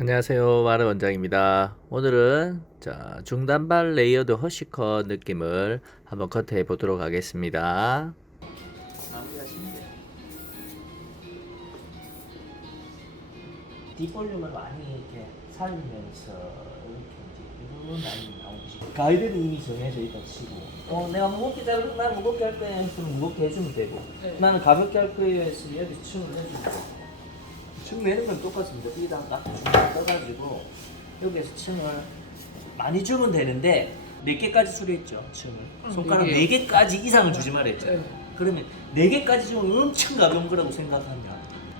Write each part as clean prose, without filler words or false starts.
안녕하세요. 마르 원장입니다. 오늘은 중단발 레이어드 허쉬컷 느낌을 한번 컷해 보도록 하겠습니다. 마무리하시면 돼요. 뒷볼륨을 많이 이렇게 살리면서 이렇게 이제 이런 라인이 나오지. 가이드는 이미 정해져 있다 치고, 내가 무겁게 자르면 난 무겁게 할 거야. 그럼 무겁게 해주면 되고, 네. 나는 가볍게 할 거야. 했으면 여기 층을 해주면 돼. 층 내는 건 똑같습니다. 삐다 깎고 떠가지고 여기에서 층을 많이 주면 되는데 4개까지 수료했죠. 층을 손가락 4개까지 이상을 주지 말랬죠. 네. 그러면 4개까지 주면 엄청 가벼운 거라고 생각하면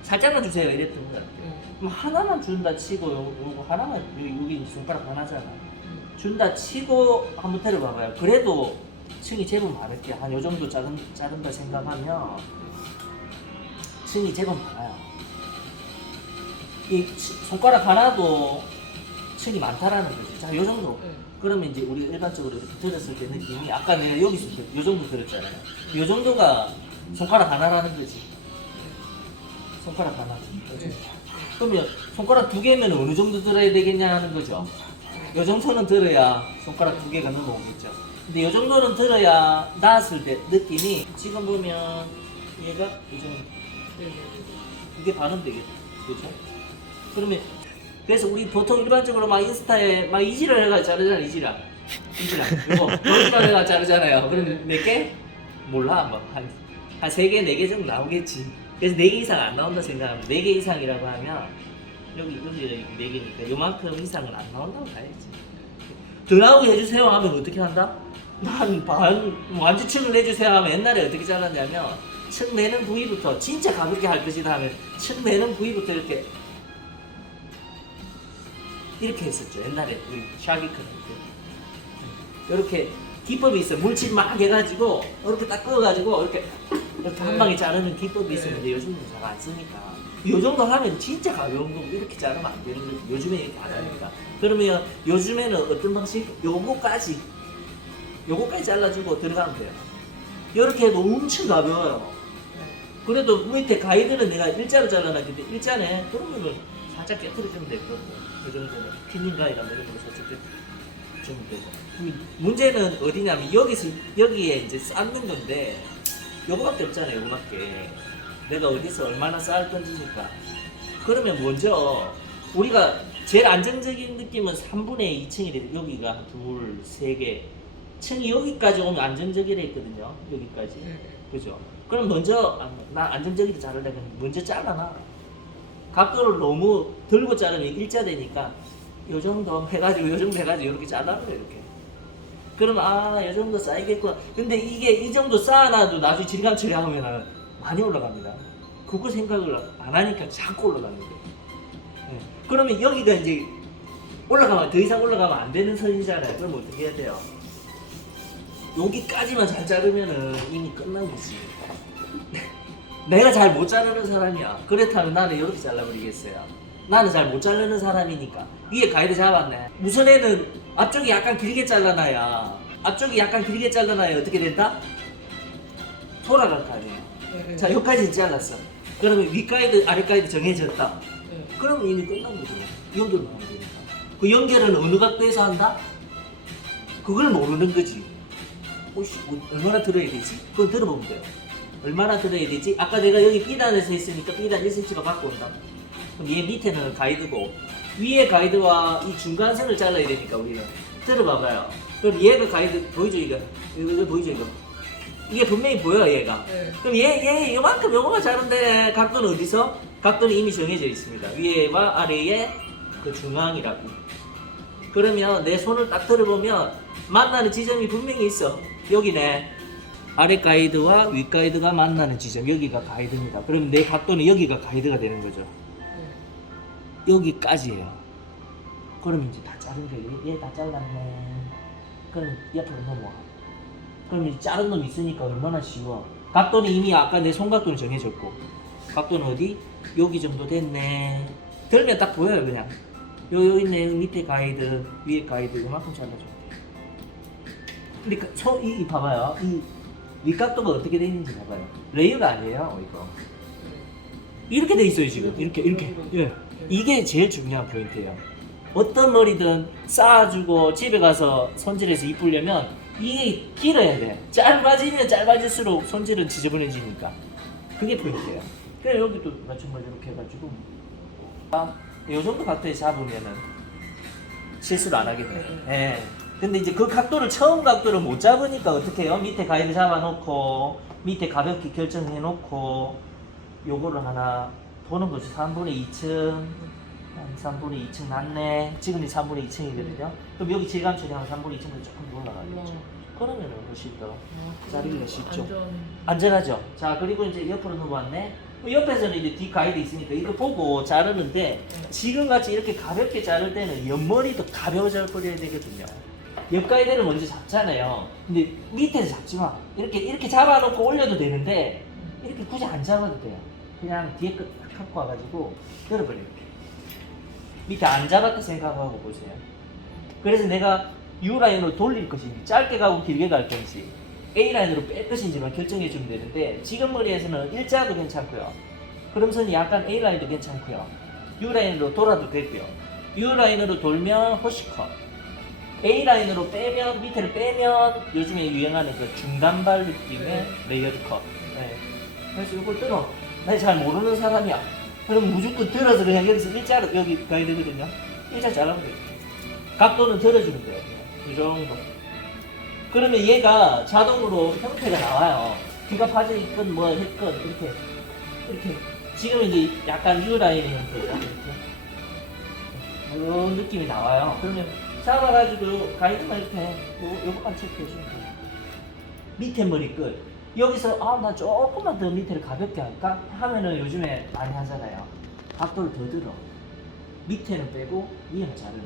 살짝만 주세요 이랬던 거야. 그럼 하나만 준다 치고 요거 하나만 여기 손가락 하나잖아. 준다 치고 한번 때려봐봐요. 그래도 층이 제법 많을게. 한 요 정도 자른다 생각하면 층이 제법 많아요. 이 손가락 하나도 층이 많다라는 거지. 자, 요 정도. 그러면 이제 우리 일반적으로 이렇게 들었을 때 느낌이 아까 내가 여기서 요 정도 들었잖아요. 요 정도가 손가락 하나라는 거지. 손가락 하나. 그렇지? 그러면 손가락 2개면 어느 정도 들어야 되겠냐 하는 거죠. 요 정도는 들어야 손가락 2개가 넘어오겠죠. 근데 요 정도는 들어야 나왔을 때 느낌이 지금 보면 얘가 이 정도. 이게 반은 되겠다. 그렇죠? 그러면 그래서 우리 보통 일반적으로 막 인스타에 막 이지를 해가 자르잖아. 이지랑 이거 거지랑 해가 자르잖아요. 그러면 몇 개? 몰라. 뭐한 3개 4개 정도 나오겠지. 그래서 4개 이상 안 나온다 생각하면 4개 이상이라고 하면 여기 4개니까 요만큼 이상은 안 나온다고 봐야지. 더 나오게 해주세요 하면 어떻게 한다? 난 완전 층을 내주세요 하면 옛날에 어떻게 잘랐냐면 층 내는 부위부터 진짜 가볍게 할 것이다 하면 층 내는 부위부터 이렇게 했었죠. 옛날에 우리 샤기크는 이렇게 기법이 있어요. 물질 막 해가지고 이렇게 딱 끄어가지고 이렇게 한 방에 자르는 기법이 있었는데 요즘은 잘 안 쓰니까 요 정도 하면 진짜 가벼운 거고 이렇게 자르면 안 되는 거지. 요즘에 이렇게 안 하니까. 그러면 요즘에는 어떤 방식? 요거까지 잘라주고 들어가면 돼요. 이렇게 해도 엄청 가벼워요. 그래도 밑에 가이드는 내가 일자로 잘라놨는데 일자네 그러면은 살짝 깨트려주면 되거든요. 그 정도는 피닝 가이드 이런 거 살짝 주면 되고. 문제는 어디냐면 여기에 이제 쌓는 건데 요거밖에 없잖아요. 요거밖에. 내가 어디서 얼마나 쌓을 건지니까. 그러면 먼저 우리가 제일 안정적인 느낌은 3분의 2층이 돼요. 여기가 한 2, 3개. 층이 여기까지 오면 안정적이라 했거든요. 여기까지. 그죠? 그럼 먼저 나 안정적이도 자르려면 먼저 잘라놔. 각도를 너무 들고 자르면 일자 되니까 요 정도 해가지고 이렇게 잘라놔요. 이렇게. 그러면 요 정도 쌓이겠구나. 근데 이게 이 정도 쌓아놔도 나중에 질감 처리하면 많이 올라갑니다. 그거 생각을 안 하니까 자꾸 올라가는 거예요. 네. 그러면 여기가 이제 더 이상 올라가면 안 되는 선이잖아요. 그럼 어떻게 해야 돼요? 여기까지만 잘 자르면은 이미 끝난 거지. 내가 잘 못 자르는 사람이야. 그렇다면 나는 이렇게 잘라버리겠어요. 나는 잘 못 자르는 사람이니까. 위에 가이드 잡았네. 무슨 애는 앞쪽이 약간 길게 잘라놔야 어떻게 된다? 돌아갈 거 아니에요. 자, 여기까지 잘랐어. 그러면 위 가이드, 아래 가이드 정해졌다. 그러면 이미 끝난 거죠. 이 정도는 나오면 되니까. 그 연결은 어느 각도에서 한다? 그걸 모르는 거지. 얼마나 들어야 되지? 그건 들어보면 돼요. 얼마나 들어야 되지? 아까 내가 여기 B단에서 했으니까 B단 1cm가 바꿔 온다. 그럼 얘 밑에는 가이드고 위에 가이드와 이 중간선을 잘라야 되니까 우리는 들어봐봐요. 그럼 얘가 가이드 보이죠? 이거 보이죠? 이게 분명히 보여 얘가. 그럼 얘 요만큼 요거만 자른데 각도는 어디서? 각도는 이미 정해져 있습니다. 위에와 아래에 그 중앙이라고. 그러면 내 손을 딱 들어보면 만나는 지점이 분명히 있어. 여기네. 아래 가이드와 위 가이드가 만나는 지점. 여기가 가이드입니다. 그러면 내 각도는 여기가 가이드가 되는 거죠. 여기까지예요. 그러면 이제 다 자른 거예요. 얘 다 잘랐네. 그럼 옆으로 넘어와. 그럼 이제 자른 놈 있으니까 얼마나 쉬워. 각도는 이미 아까 내 손각도는 정해졌고 각도는 어디? 여기 정도 됐네. 들면 딱 보여요. 그냥 요 있네. 밑에 가이드 위에 가이드 이만큼 잘라줘야 돼. 근데 이 봐봐요. 이 윗각도가 어떻게 돼 있는지 봐봐요. 레이어가 아니에요. 이거 이렇게 돼 있어요. 지금 이렇게 예. 이게 제일 중요한 포인트예요. 어떤 머리든 쌓아주고 집에 가서 손질해서 이쁘려면 이게 길어야 돼. 짧아지면 짧아질수록 손질은 지저분해지니까. 그게 포인트예요. 그래 여기도 마찬가지 이렇게 해가지고 이 정도 각도에 잡으면은 실수를 안 하겠네. 예. 근데 이제 그 각도를 처음 각도를 못 잡으니까 어떻게 해요? 밑에 가이드 잡아놓고 밑에 가볍게 결정해놓고 요거를 하나 보는 거죠. 3분의 2층 한 3분의 2층 낮네. 지금이 3분의 2층이거든요. 그럼 여기 질감 처리하면 3분의 2층으로 조금 더 올라가겠죠. 그러면 훨씬 더 자르기가 쉽죠. 안전하죠. 자 그리고 이제 옆으로 넘어왔네. 옆에서는 이제 뒤 가이드 있으니까 이거 보고 자르는데 지금 같이 이렇게 가볍게 자를 때는 옆머리도 가벼워져 버려야 되거든요. 옆 가이드를 먼저 잡잖아요. 근데 밑에서 잡지 마. 이렇게 잡아놓고 올려도 되는데 이렇게 굳이 안 잡아도 돼요. 그냥 뒤에 끝 갖고 와가지고 들어버려요. 밑에 안 잡았다 생각하고 보세요. 그래서 내가 U라인으로 돌릴 것인지 짧게 가고 길게 갈 건지 A라인으로 뺄 것인지만 결정해 주면 되는데 지금 머리에서는 일자도 괜찮고요. 그럼선이 약간 A라인도 괜찮고요. U라인으로 돌아도 되고요. U라인으로 돌면 호시컷, A라인으로 빼면 밑에를 빼면 요즘에 유행하는 그 중단발 느낌의 레이어드 컷. 네. 그래서 이걸 들어. 나 잘 모르는 사람이야. 그럼 무조건 들어서 그냥 여기서 일자로 여기 가야 되거든요. 일자 잘라면 돼요. 각도는 들어주면 돼요. 이 정도. 그러면 얘가 자동으로 형태가 나와요. 뒤가 파져 있건 뭐 했건 이렇게 지금 이제 약간 U라인의 형태죠. 이렇게 이런 느낌이 나와요. 그러면 잡아가지고 가이드만 이렇게 요것만 체크해 주면 돼요. 밑에 머리 끝. 여기서 나 조금만 더 밑에를 가볍게 할까? 하면은 요즘에 많이 하잖아요. 각도를 더 들어. 밑에는 빼고 위에만 자르는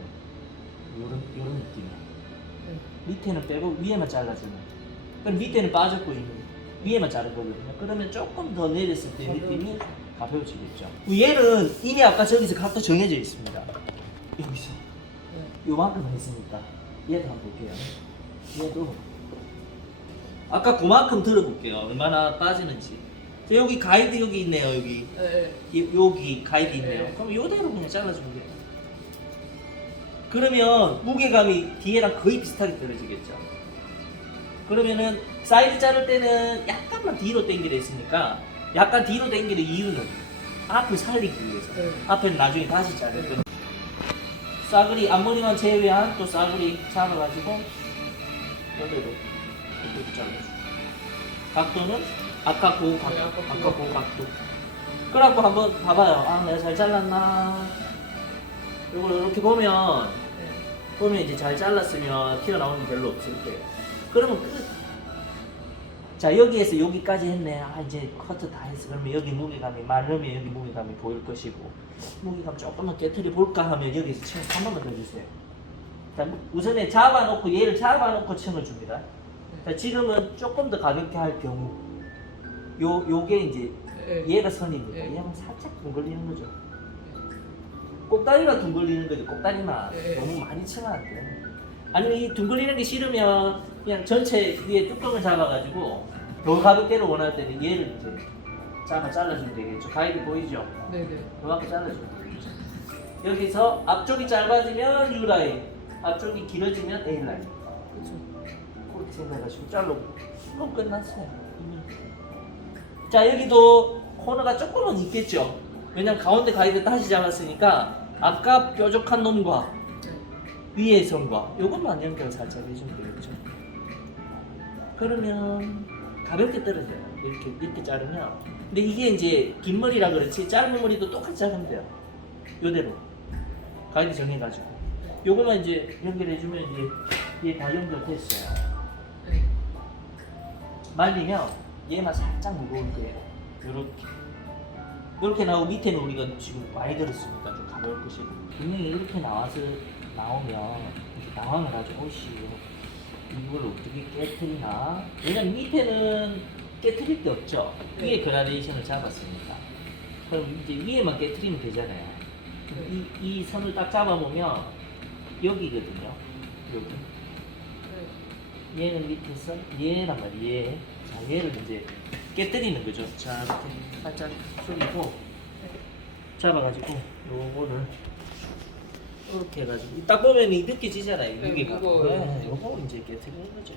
요런 느낌이야. 밑에는 빼고 위에만 잘라주는. 그럼 밑에는 빠졌고 위에만 자른 거거든요. 그러면 조금 더 내렸을 때 느낌이 가벼워지겠죠. 얘는 이미 아까 저기서 각도 정해져 있습니다. 여기서 요만큼 했으니까 얘도 한번 볼게요. 얘도 아까 그만큼 들어볼게요. 얼마나 빠지는지. 여기 가이드 여기 있네요. 여기 여기 가이드 있네요. 그럼 요대로 그냥 잘라주면 돼요. 그러면 무게감이 뒤에랑 거의 비슷하게 떨어지겠죠. 그러면은 사이드 자를 때는 약간만 뒤로 당기려 했으니까 약간 뒤로 당기는 이유는 앞을 살리기 위해서. 앞에는 나중에 다시 자를 거예요. 싸그리 앞머리만 제외한 또 싸그리 잡아가지고 이대로 이렇게 잘라줘. 각도는 아까 그 각도. 그래갖고 한번 봐봐요. 내가 잘 잘랐나? 이걸 이렇게 보면 이제 잘 잘랐으면 튀어나오는 게 별로 없을 거예요. 그러면 끝. 자 여기에서 여기까지 했네. 이제 커트 다 했어. 그러면 여기 무게감이 많으면 여기 무게감이 보일 것이고 무게감 조금만 깨트려 볼까 하면 여기서 층 한 번만 더 주세요. 자 우선에 잡아놓고 얘를 잡아놓고 층을 줍니다. 자 지금은 조금 더 가볍게 할 경우 요게 이제 얘가 선이니까 얘는 살짝 둥글리는 거죠. 꼭다리가 둥글리는 거죠. 꼭다리만 너무 많이 치면 안 돼. 아니면 이 둥글리는 게 싫으면 그냥 전체 위에 뚜껑을 잡아가지고 더 가볍게를 원할 때는 얘를 이제 잘라주면 되겠죠. 가이드 보이죠? 네네. 그만큼 잘라주면 되겠죠. 여기서 앞쪽이 짧아지면 U라인, 앞쪽이 길어지면 A라인. 그렇죠. 그렇게 생각하시고 자르고 그럼 끝났어요. 자 여기도 코너가 조금은 있겠죠. 왜냐면 가운데 가이드 다시 잡았으니까 아까 뾰족한 놈과 위의 선과 요것만 연결 살짝 해주면 되겠죠. 그러면 가볍게 떨어져요. 이렇게 자르면. 근데 이게 이제 긴 머리라 그렇지 짧은 머리도 똑같이 자르면 돼요. 요대로 가이드 정해가지고 요거만 이제 연결해주면 이제 얘 다 연결됐어요. 말리면 얘만 살짝 무거울 거예요. 요렇게 나오고 밑에는 우리가 지금 많이 들었으니까 좀 가벼울 것이고 분명히 이렇게 나오면 이렇게 당황을 하죠. 오씨 이걸 어떻게 깨트리나. 왜냐면 밑에는 깨트릴 게 없죠. 위에 그라데이션을 잡았으니까. 그럼 이제 위에만 깨트리면 되잖아요. 이 선을 딱 잡아보면 여기거든요. 여기. 얘는 밑에서 얘란 말이에요. 자, 얘를 이제 깨뜨리는 거죠. 자, 이렇게 살짝 숙이고. 자, 잡아가지고 요거를 이렇게 해가지고 딱 보면 이 느껴지잖아요. 네, 무게가. 무거워요. 네, 요거 이제 깨트리는 거죠.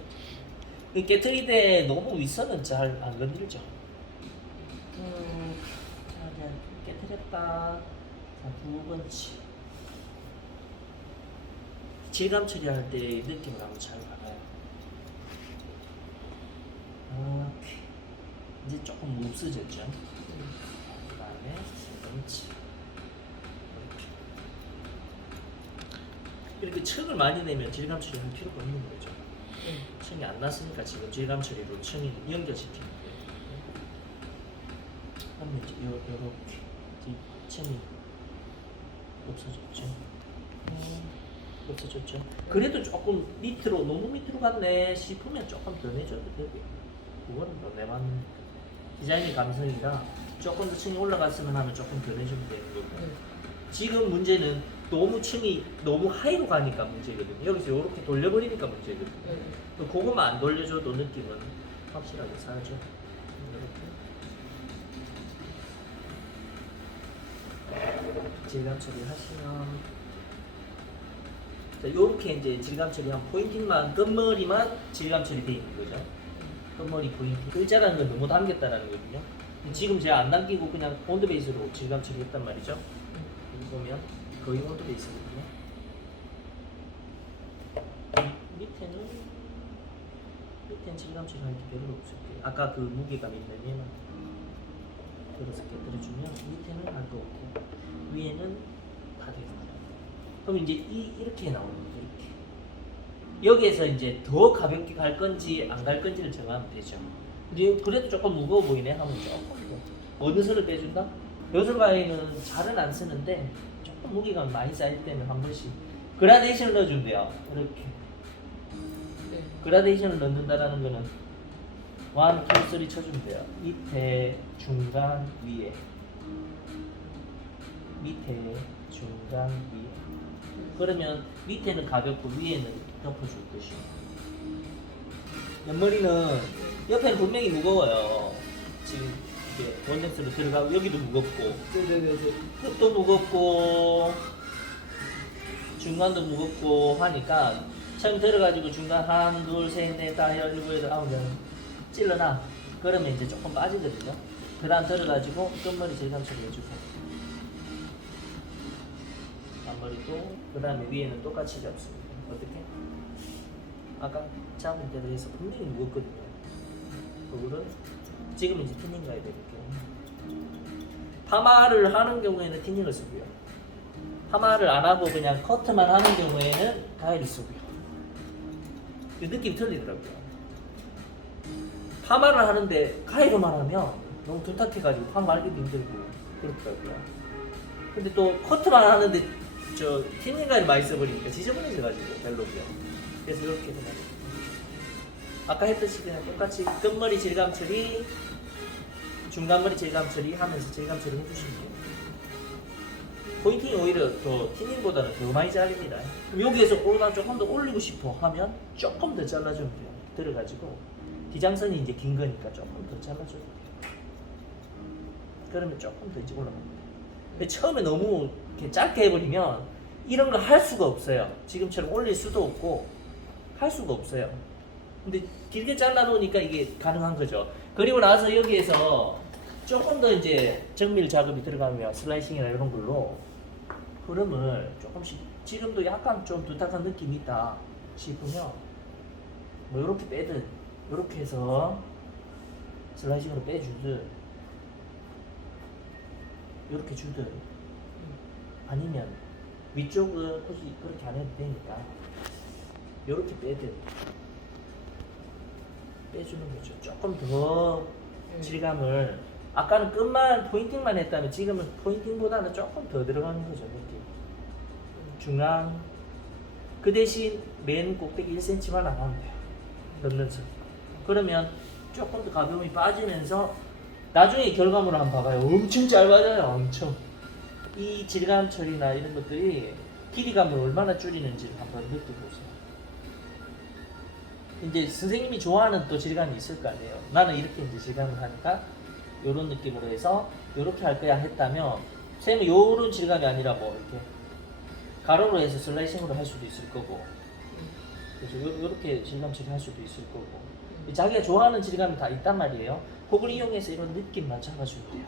이 깨트릴 때 너무 윗선은 잘 안 건들죠. 자, 이제 깨트렸다. 자, 두 번째. 질감 처리할 때 느낌을 한번 잘 받아요. 오케이. 이제 조금 몹쓰졌죠. 그 다음에 세 번째. 이렇게 층을 많이 내면 질감 처리할 필요가 없는 거죠. 층이 안 났으니까 지금 질감 처리로 층이 연결시키는 거예요. 그러면 이제 요렇게 층이 없어졌죠. 없어졌죠. 그래도 조금 밑으로 너무 밑으로 갔네 싶으면 조금 더 내줘도 되고, 그거는 뭐 내만 디자인의 감성이라 조금 더 층이 올라갔으면 하면 조금 더 내주면 되는 거고. 지금 문제는 너무 층이 너무 하이로 가니까 문제거든요. 여기서 이렇게 돌려버리니까 문제거든요. 또 그것만 안 돌려줘도 느낌은 확실하게 살죠. 이렇게 질감 처리하시면, 자, 요렇게 이제 질감 처리한 포인팅만, 끝머리만 질감 처리되어 있는 거죠. 끝머리 포인팅. 글자라는 건 너무 담겼다라는 거거든요. 지금 제가 안 남기고 그냥 온드 베이스로 질감 처리했단 말이죠. 여기 보면 거의 온드 베이스거든요. 밑에는 질감 처리할 게 별로 없을게요. 아까 그 무게감 있는 얘는 들어서 깨뜨려주면 밑에는 할 거 없고 위에는 다 되는 거예요. 그럼 이제 이렇게 나오는 거죠. 이렇게. 여기에서 이제 더 가볍게 갈 건지 안 갈 건지를 정하면 되죠. 근데 그래도 조금 무거워 보이네 하면 조금 더. 어느 선을 빼준다? 여섯 가위는 잘은 안 쓰는데 조금 무게감 많이 쌓일 때는 한 번씩 그라데이션을 넣어준대요. 이렇게. 그라데이션을 넣는다라는 거는 1, 2, 3 쳐주면 돼요. 밑에, 중간, 위에. 밑에, 중간, 위에. 그러면 밑에는 가볍고 위에는 덮어줄 것이고. 옆머리는 옆에는 분명히 무거워요. 지금 이게 원렉스로 들어가고 여기도 무겁고 끝도 무겁고 중간도 무겁고 하니까 처음 들어가지고 중간 한, 둘, 셋, 넷, 다, 열일곱, 여덟, 아홉, 열 찔러놔. 그러면 이제 조금 빠지거든요. 그 다음 들어가지고 끝머리 질감 처리해주고 앞머리도 그 다음에 위에는 똑같이 잡습니다. 어떻게? 아까 잡은 대로 해서 분명히 무겁거든요. 그거를 지금 이제 튜닝 가야 되겠죠. 파마를 하는 경우에는 튜닝을 쓰고요. 파마를 안 하고 그냥 커트만 하는 경우에는 가위를 쓰고요. 그 느낌이 틀리더라고요. 파마를 하는데 가위로만 하면 너무 두탁해가지고 파마 말기도 힘들고 그렇더라고요. 근데 또 커트만 하는데 저 튜닝 가위를 많이 써버리니까 지저분해져가지고 별로고요. 그래서 이렇게 그냥 아까 했듯이 그냥 똑같이 끝머리 질감 처리, 중간머리 질감 처리 하면서 질감 처리 해주시면 돼요. 포인팅이 오히려 더 튜닝보다는 더 많이 잘립니다. 여기에서 오르다 조금 더 올리고 싶어 하면 조금 더 잘라주면 돼요. 들어가지고 디장선이 이제 긴 거니까 조금 더 잘라줘도 돼요. 그러면 조금 더 이제 올라갑니다. 근데 처음에 너무 이렇게 짧게 해버리면 이런 거 할 수가 없어요. 지금처럼 올릴 수도 없고 할 수가 없어요. 근데 길게 잘라 놓으니까 이게 가능한 거죠. 그리고 나서 여기에서 조금 더 이제 정밀 작업이 들어가면 슬라이싱이나 이런 걸로 흐름을 조금씩, 지금도 약간 좀 두탁한 느낌이 있다 싶으면 뭐 이렇게 빼든 이렇게 해서 슬라이싱으로 빼주든 이렇게 주든 아니면 위쪽은 굳이 그렇게 안 해도 되니까 이렇게 빼든 빼주는 거죠. 조금 더 질감을, 아까는 끝만 포인팅만 했다면 지금은 포인팅보다는 조금 더 들어가는 거죠. 느낌. 중앙 그 대신 맨 꼭대기 1cm만 안 하면 돼요. 넣는서. 그러면 조금 더 가벼움이 빠지면서 나중에 결과물을 한번 봐봐요. 엄청 짧아져요. 엄청. 이 질감 처리나 이런 것들이 길이감을 얼마나 줄이는지를 한번 느껴보세요. 이제 선생님이 좋아하는 또 질감이 있을 거 아니에요. 나는 이렇게 이제 질감을 하니까 이런 느낌으로 해서 이렇게 할 거야 했다면 쌤은 요런 질감이 아니라 뭐 이렇게 가로로 해서 슬라이싱으로 할 수도 있을 거고, 그래서 요렇게 질감 처리할 수도 있을 거고, 자기가 좋아하는 질감이 다 있단 말이에요. 그걸 이용해서 이런 느낌만 잡아주면 돼요.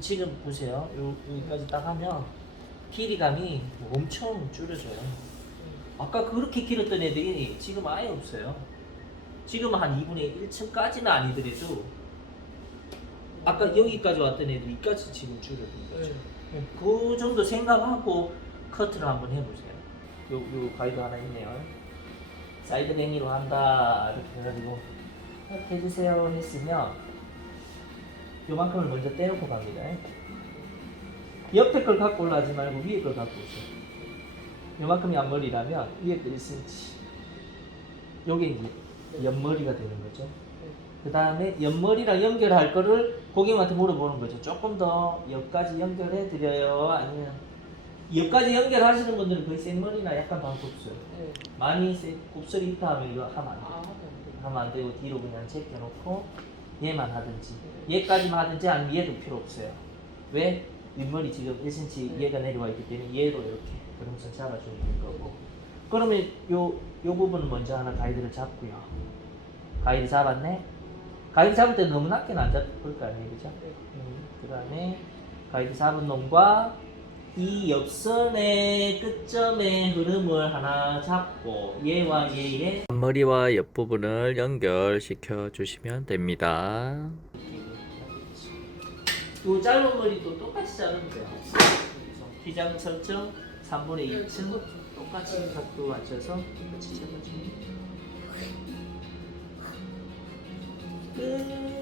지금 보세요. 여기까지 딱 하면 길이감이 엄청 줄여져요. 아까 그렇게 길었던 애들이 지금 아예 없어요. 지금 한 2분의 1층까지는 아니더라도 아까 여기까지 왔던 애들이 여기까지 지금 줄여든 거죠. 그 정도 생각하고 커트를 한번 해보세요. 요 가이드 하나 있네요. 사이드 랭이로 한다 이렇게 해가지고 이렇게 해주세요 했으면 요만큼을 먼저 떼놓고 갑니다. 옆에 걸 갖고 올라가지 말고 위에 걸 갖고 오세요. 요만큼이 앞머리라면 위에 거 1cm. 요게 이제 옆머리가 되는 거죠. 그 다음에 옆머리랑 연결할 거를 고객님한테 물어보는 거죠. 조금 더 옆까지 연결해 드려요? 아니면 옆까지 연결하시는 분들은 거의 생머리나 약간 반곱슬. 많이 곱슬이 있다 하면 이거 하면 안 돼요. 하면 안 되고 뒤로 그냥 제껴놓고 얘만 하든지 얘까지만 하든지 아니면 얘도 필요 없어요. 왜? 윗머리 지금 1cm 얘가 내려와 있기 때문에 얘로 이렇게 그러면서 잡아주는 거고. 그러면 요 부분은 먼저 하나 가이드를 잡고요. 가이드 잡았네? 가이드 잡을 때 너무 낮게는 안 잡을 거 아니에요, 그죠? 그 다음에 가이드 잡은 놈과 이 옆선의 끝점의 흐름을 하나 잡고 얘와 얘의 앞머리와 옆부분을 연결시켜 주시면 됩니다. 요 짧은 머리도 똑같이 자르면 돼요. 기장 설정 3분의 2층 똑같이 각도 맞춰서 똑같이 잡아주면 끝.